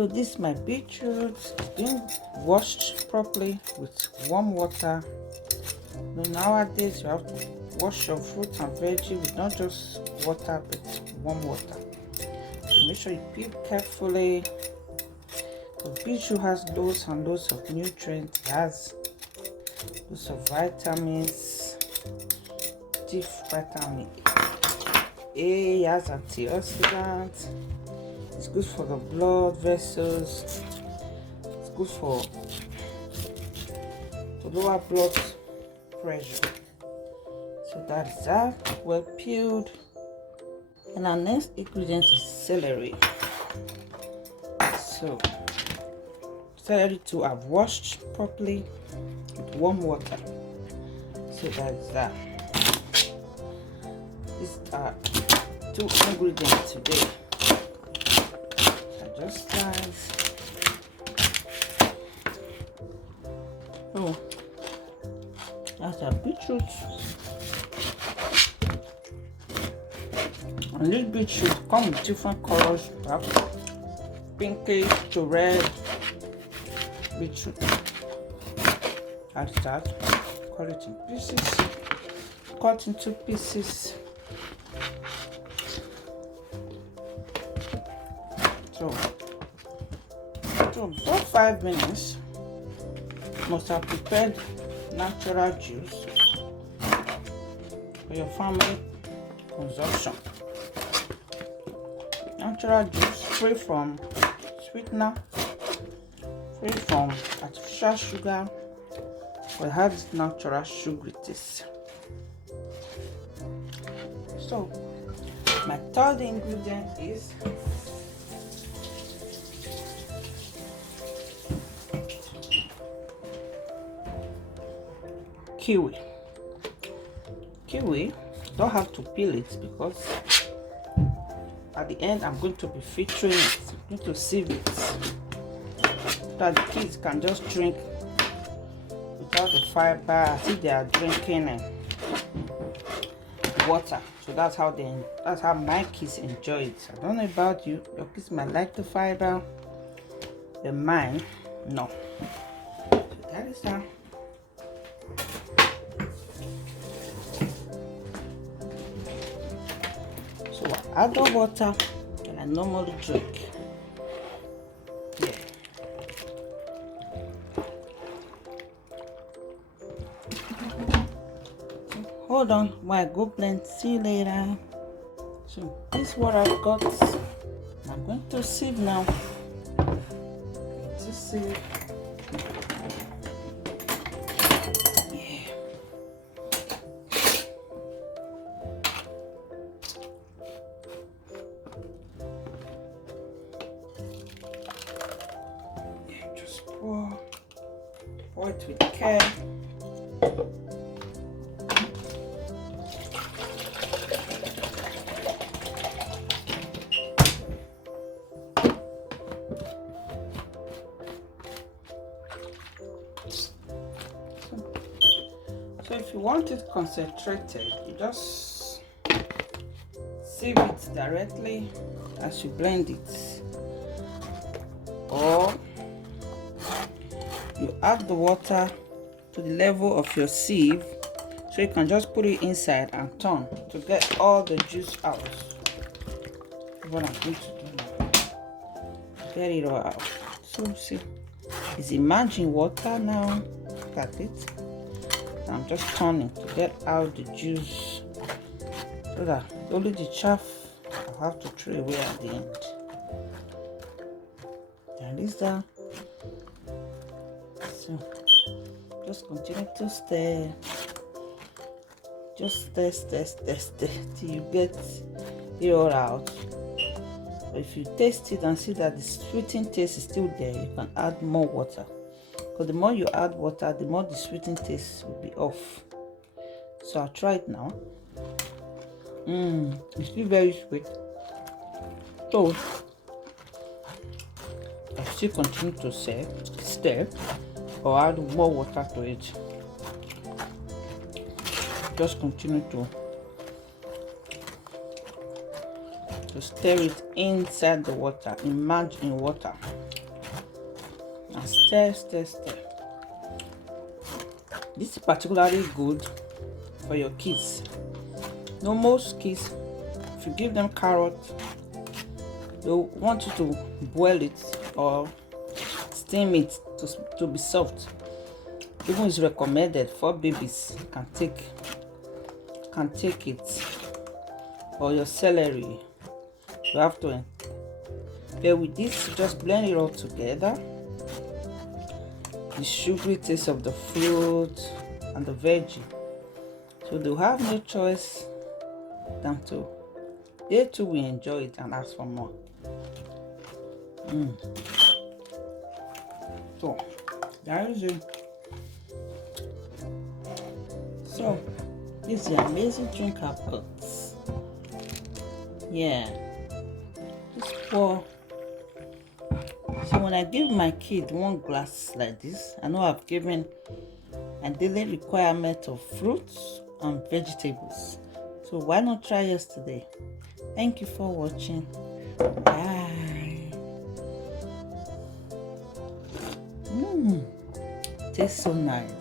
So this my beetroot is being washed properly with warm water. Nowadays you have to wash your fruit and veggie with not just water but warm water. So make sure you peel carefully. The beetroot has loads and loads of nutrients. It has loads of vitamins, vitamin A, it has antioxidants. It's good for the blood vessels. It's good for lower blood pressure. So that is that, well peeled. And our next ingredient is celery. So celery too I've washed properly with warm water. So that is that. These are 2 ingredients today. I just slice. Oh, that's a beetroot. And this beetroot come with different colors. Pinkish to red beetroot. That's that. Cut it in pieces. Cut into pieces. So about 5 minutes, must have prepared natural juice for your family consumption. Natural juice free from sweetener, free from artificial sugar, but it has natural sugary taste. So my third ingredient is kiwi. Kiwi, don't have to peel it because at the end I'm going to be featuring it. I'm going to sieve it so that the kids can just drink without the fiber as if they are drinking water. So that's how my kids enjoy it. I don't know about you, your kids might like the fiber, the mine no. So that is that. So I add the water that I normally drink. Yeah. Hold on while I go blend. See you later. So this is what I've got. I'm going to sieve now. To sieve. Pour it with care. So if you want it concentrated, you just sieve it directly as you blend it, or you add the water to the level of your sieve, so you can just put it inside and turn to get all the juice out. What I'm going to do now, get it all out. So see, it's emerging water now. Look at it. I'm just turning to get out the juice, so that only the chaff I'll have to throw away at the end. That is that. So just continue to stir. Just stir till you get it all out. But if you taste it and see that the sweetening taste is still there, you can add more water. Because the more you add water, the more the sweetening taste will be off. So I'll try it now. It's still very sweet. So I still continue to stir or add more water to it. Just continue to to stir it inside the water, immerse in water, and stir. This is particularly good for your kids. No, most kids, if you give them carrot, they'll want you to boil it or steam it to be soft. Even it's recommended for babies can take it. Or your celery, you have to. But with this, just blend it all together. The sugary taste of the fruit and the veggie, so they'll have no choice than to. They too will enjoy it and ask for more. So that is it. So this is the amazing drink I've got. Yeah, just pour. So when I give my kid one glass like this, I know I've given a daily requirement of fruits and vegetables. So why not try yours today? Thank you for watching. Bye. Tastes so nice.